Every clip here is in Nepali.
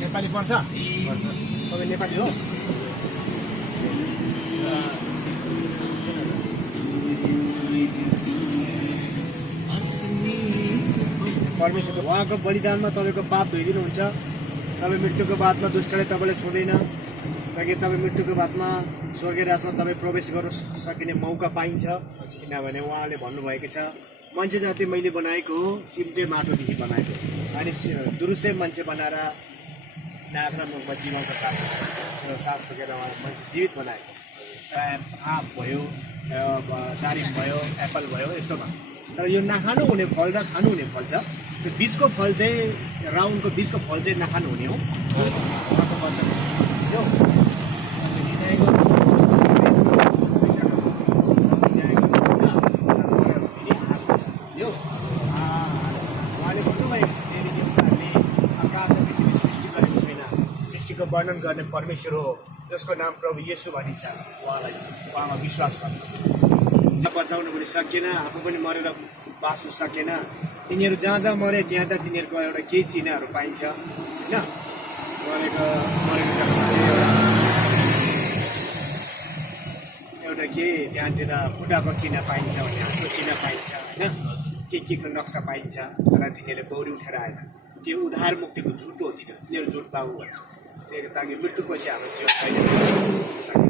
नेपाली पर्छ तपाईँ नेपाली हो परमेश्वरको उहाँको बलिदानमा तपाईँको पाप धोइदिनुहुन्छ तपाईँ मृत्युको बादमा दुष्टले तपाईँलाई छोड्दैन ताकि तपाईँ मृत्युको बादमा स्वर्गीय राजमा तपाईँ प्रवेश गर्न सकिने मौका पाइन्छ किनभने उहाँले भन्नुभएको छ मान्छे जाति मैले बनाएको हो चिम्टे माटोदेखि बनाएको अनि दुरुसै मान्छे बनाएर नाक र मुखमा जीवनको सास बोकेर मान्छे जीवित बनाएको आँप भयो दारिम भयो एप्पल भयो यस्तोमा तर यो नखानु हुने फल र खानु हुने फल छ त्यो बिचको फल चाहिँ राउन्डको बिचको फल चाहिँ नखानु हुने हो यो उहाँले भन्नुभएको मेरी देवताहरूले आकाश र पृथ्वी सृष्टि गरेको छैन सृष्टिको वर्णन गर्ने परमेश्वर हो जसको नाम प्रभु येशू भनिन्छ उहाँमा विश्वास गर्नु बचाउनु पनि सकिएन आफू पनि मरेर बाँच्नु सकेन तिनीहरू जहाँ जहाँ मरे त्यहाँ त्यहाँ तिनीहरूको एउटा केही चिनाहरू पाइन्छ होइन एउटा के त्यहाँतिर खुट्टाको चिना पाइन्छ भने हातको चिना पाइन्छ होइन के को नक्सा पाइन्छ तर तिनीहरूले गौरी उठेर आएन त्यो उद्धार मुक्तिको झुट हो तिनीहरू झुट बाबु भन्छ ताकि मृत्युपछि हाम्रो जीवन छैन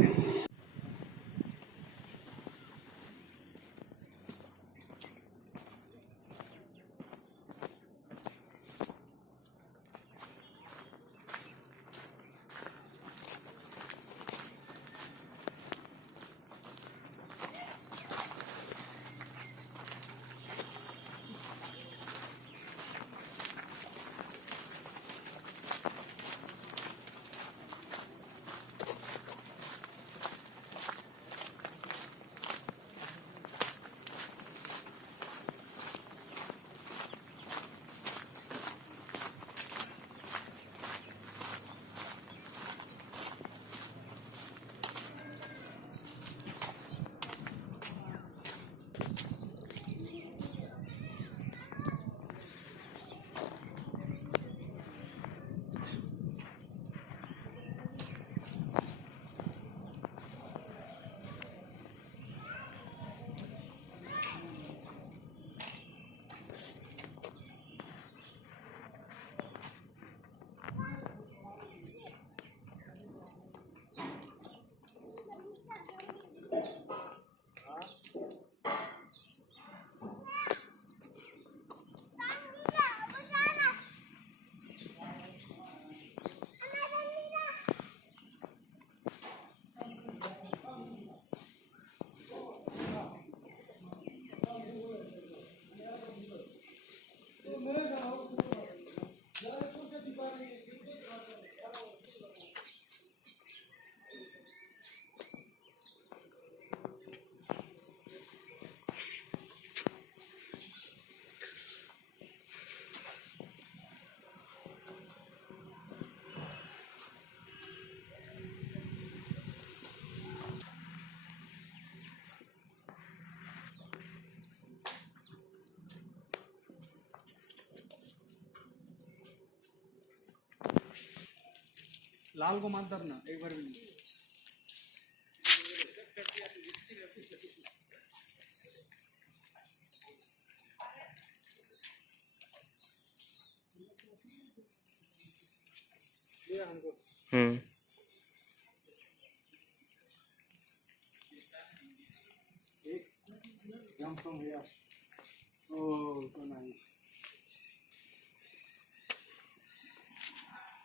लाल को मत दबना एक बार भी ये हमको एक jump from here oh so nice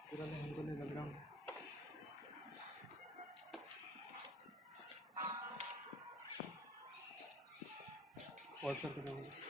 पूरा मैं हमको ले लग रहा हूँ और करके जाऊँगा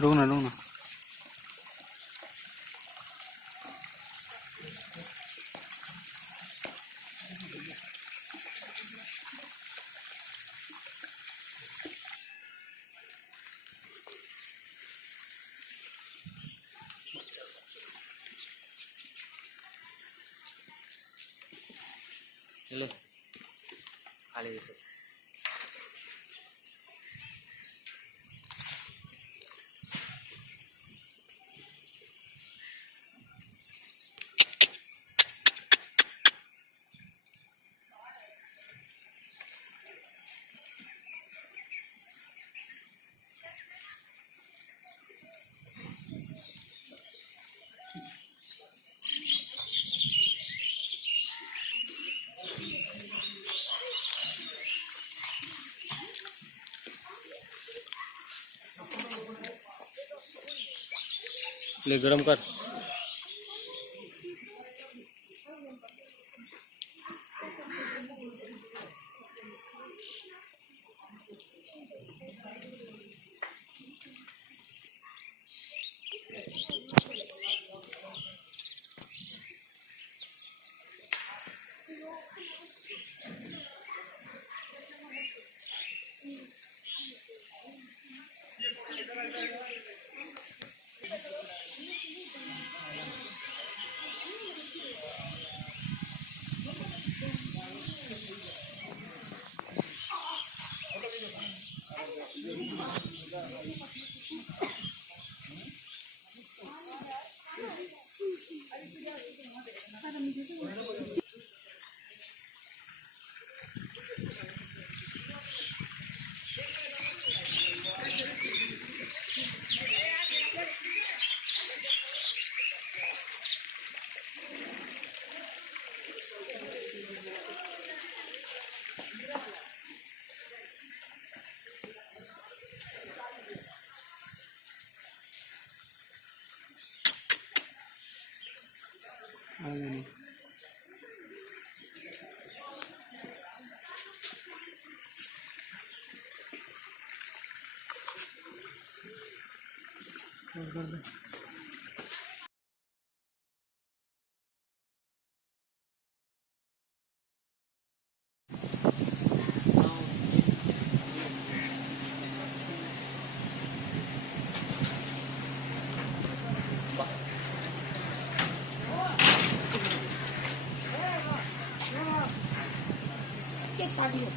रुक ना रुक ना चलो खाली ले गरम कर एक साथी हो